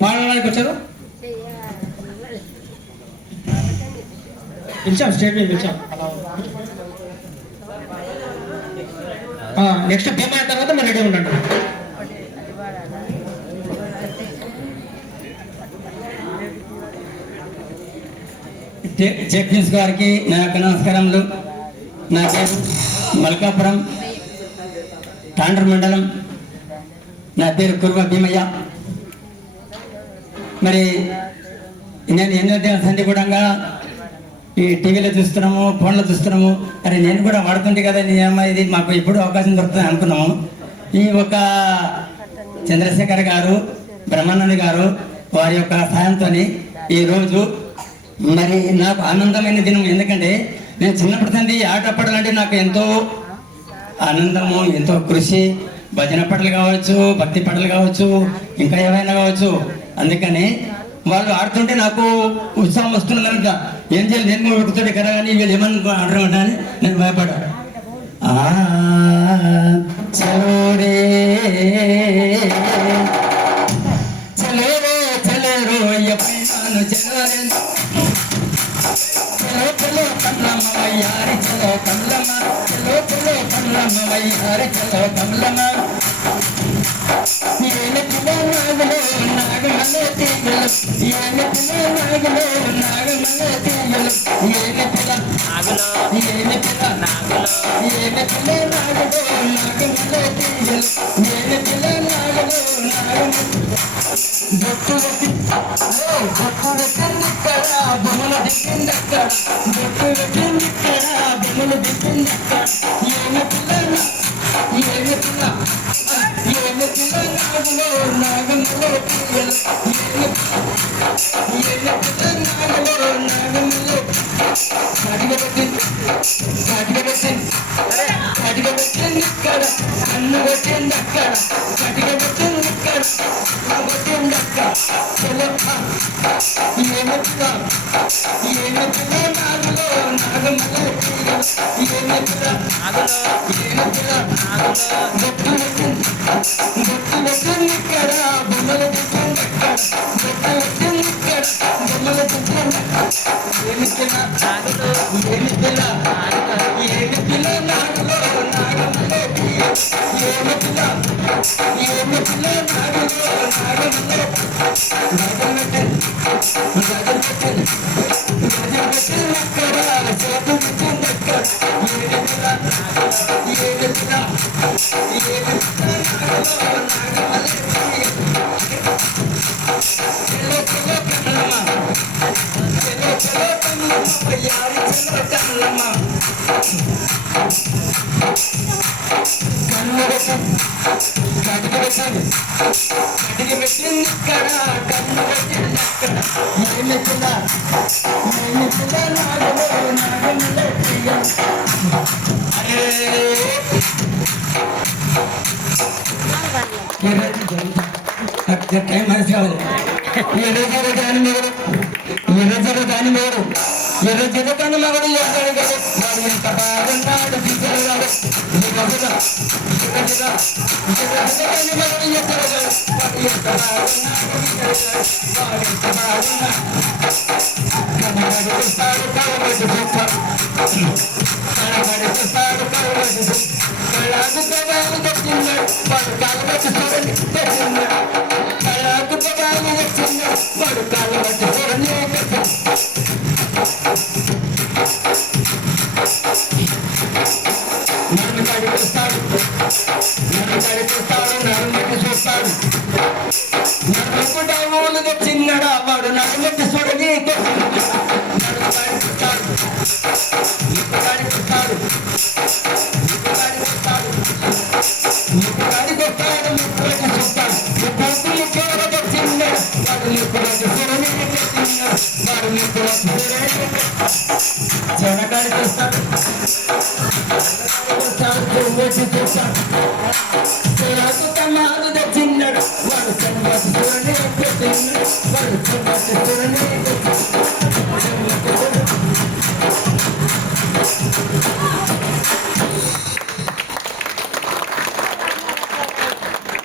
పాడడానికి వచ్చారు? పిలిచాం, స్టేట్ మీద పిలిచాం. నెక్స్ట్ భీమా అయిన తర్వాత మీరు రెడీ ఉండండి. జగ్జీష్ గారికి నా యొక్క నమస్కారములు. నా పేరు మల్కాపురం తాండ్ర మండలం. నా పేరు కుర్వ భీమయ్య. మరి నేను ఎన్నో సంధి కూడా ఈ టీవీలో చూస్తున్నాము, ఫోన్లో చూస్తున్నాము. అరే నేను కూడా వాడుతుంటే కదా, ఇది మాకు ఎప్పుడు అవకాశం దొరుకుతుంది అనుకున్నాము. ఈ ఒక చంద్రశేఖర్ గారు, బ్రహ్మానంద గారు వారి యొక్క సాయంతో ఈరోజు మరి నాకు ఆనందమైన దినం. ఎందుకంటే నేను చిన్నప్పటి నుండి ఆట పాటలంటే నాకు ఎంతో ఆనందము, ఎంతో కృషి. భజన పాటలు కావచ్చు, భక్తి పాటలు కావచ్చు, ఇంకా ఏమైనా కావచ్చు. అందుకని వాళ్ళు ఆడుతుంటే నాకు ఉత్సాహం వస్తున్నది కనుక ఏం చేయాలి, నేను ఉడుకుతుంటే కదా కానీ వీళ్ళు ఏమన్నా ఆడమంటా అని నేను భయపడా. చలో రే చలో రే చలో రో ఎప్పుడైనా చలో రే చలో చలో కమలమ్మ వయ్యారి చలో కమలమ్మ చలో చలో కమలమ్మ వయ్యారి చలో కమలమ్మ. ఏమిటిలో నాగులో నాగమల్ల తీగలు, ఏమిటిలో నాగులో నాగమల్ల తీగలు, ఏమిటిలో నాగులో ఏమిటిలో నాగులో ఏమిటిలో నాగులో నాగమల్ల తీగలు, ఏమిటిలో నాగులో నాగమల్ల బొట్టు పెట్టిందిక్కడ బొమ్మలు దిక్కిందక్కడ, బొట్టు పెట్టిందిక్కడ బొమ్మలు దిక్కిందక్కడ. ఏమిటిలో ఏమిటిలో ఏమిటిలో నాగులో నాగమల్ల తీగలు, ఏమిటిలో నాగులో నాగమల్ల కటిక పెట్టింది ఇక్కడ, కన్ను పెట్టింది అక్కడ, కటిక పెట్టింది ఇక్కడ, పెట్టింది అక్కడ. ఏమిటిలో ఏమిటిలో నాగులో నాగమల్ల తీగలు, ఏమిటిలో ఏమిటిలో బొట్టు పెట్టింది ఇక్కడ బొమ్మలు పెట్టింది అక్కడ, బొట్టు పెట్టింది ఇక్కడ బొమ్మలు పెట్టింది అక్కడ. ఏమిటిలో ఏమిటిలో ఏమిటిలో నాగులో నాగమల్ల తీగలు, ఏమిటిలో ఏమిటిలో నాగులో నాగమల్ల గజం పెట్టింది అక్కడ, చేతు పెట్టింది అక్కడ. ఏమిటిలో ఏమిటిలో ఏమిటిలో నాగులో నాగమల్ల తీగలు. చలో చలో కమలమ్మ చలో చలో కమలమ్మ వయ్యారి చలో కమలమ్మ. కన్ను పెట్టింది కటిక పెట్టింది కటిక పెట్టింది ఇక్కడ, కన్ను పెట్టింది అక్కడ. ఏమిటిలో ఏమిటిలో నాగులో నాగమల్ల తీగలు. అరే టైం మనసు కావాలి. ఎర్రజర దాని మగడు ఎర్రజర దాని మగడు ఎక్కడ వాడు ఎంత బాగున్నాడు తీసుకురాడు. దాని మగడు ఎక్కడ వాడు ఎంత బాగున్నాడు చూస్తాడు కళ్ళబట్టి చూస్తాడు కళ్ళకు ప్రభావం తెచ్చిందాడు వాడు కళ్ళబట్టి చూడండి తెచ్చిందాడు. కళ్ళకు ప్రభావం తెచ్చిందాడు వాడు కళ్ళబట్టి చూడండి తెచ్చింది. నన్ను కడిపిస్తాడు నన్ను బట్టి చూస్తాడు. నన్ను డైవోలు తెచ్చిన్నాడా వాడు నన్ను బట్టి చూడని జనగాడి చేస్తాడు మారు తెచ్చిన్నాడు వాడు సంగతి చూడని వాడు సంగతి చూడని.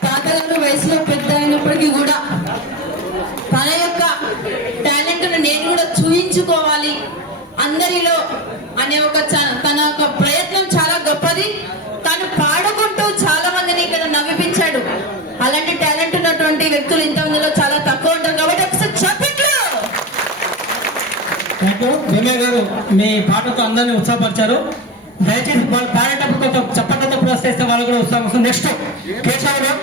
తాతగారు వయసులో పెద్ద అయినప్పటికీ కూడా నిరూపించుకోవాలి అందరిలో అనే ఒక తన ఒక ప్రయత్నం చాలా గొప్పది. తను పాడుకుంటూ చాలా మందిని ఇక్కడ నవ్విపించాడు. అలాంటి టాలెంట్ ఉన్నటువంటి వ్యక్తులు ఇంతమందిలో చాలా తక్కువ ఉంటారు కాబట్టి ఒకసారి చప్పట్లు. థ్యాంక్ యూ భీమయ్య గారు, మీ పాటతో అందరినీ ఉత్సాహపరిచారు. దయచేసి వాళ్ళు పాడేటప్పుడు కొంచెం చప్పట్లతో ప్రోత్సహిస్తే వాళ్ళు కూడా ఉత్సాహం వస్తుంది. నెక్స్ట్ కేశవ్ గారు